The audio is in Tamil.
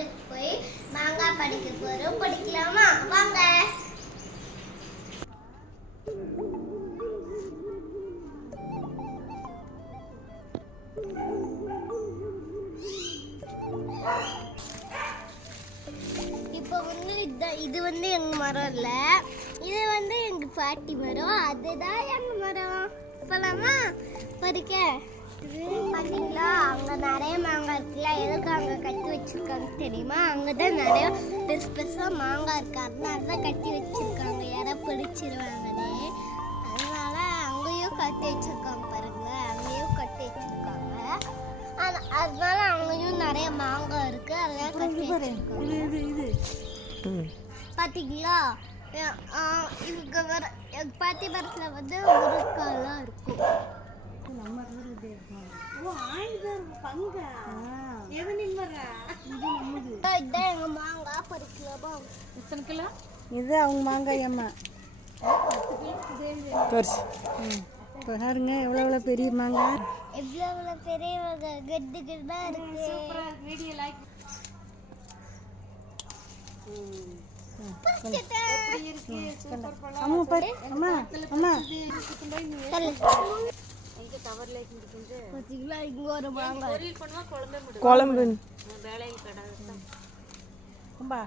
தோட்டத்துக்கு போய் மாங்காய் பறிக்க போறோம். படிக்கலாமா? வாங்க. இப்போ வந்து இது வந்து எங்க மரம் இல்ல, இது வந்து எங்க பாட்டி மரம், அதுதான் எங்க மரம். போலாமா பறிக்க? பாத்தீங்களா, அங்க நிறைய மாங்காய் இருக்குல்ல, எதுக்கு அங்க கட்டி வச்சிருக்காங்க தெரியுமா? அங்கதான் நிறைய பெருசு பெருசா மாங்காய் இருக்கு, அதனாலதான் கட்டி வச்சிருக்காங்க, யாராவது பிடிச்சிருவாங்கன்னு. அதனால அங்கேயும் கட்டி வச்சிருக்காங்க பாருங்க, அங்கேயும் கட்டி வச்சிருக்காங்க. அதனால அங்கேயும் நிறைய மாங்காய் இருக்கு, அதனால கட்டி வச்சிருக்காங்க. பாத்தீங்களா, இவங்க வர பாத்தி மரத்துல வந்து முருங்கைக்காய்லாம் இருக்கும். எங்க மாங்காய் பறிக்கலாமா? இது அவங்க மாங்காய் அம்மா பாருங்க, எவ்வளோ பெரிய மாங்காய், எவ்வளவு பெரிய கெட்டு கெட்டா இருக்கு. அம்மா பாரு, அம்மா அம்மா பாத்தீங்களா, இங்க ஒரு மாங்காய் குழம்பு கும்பா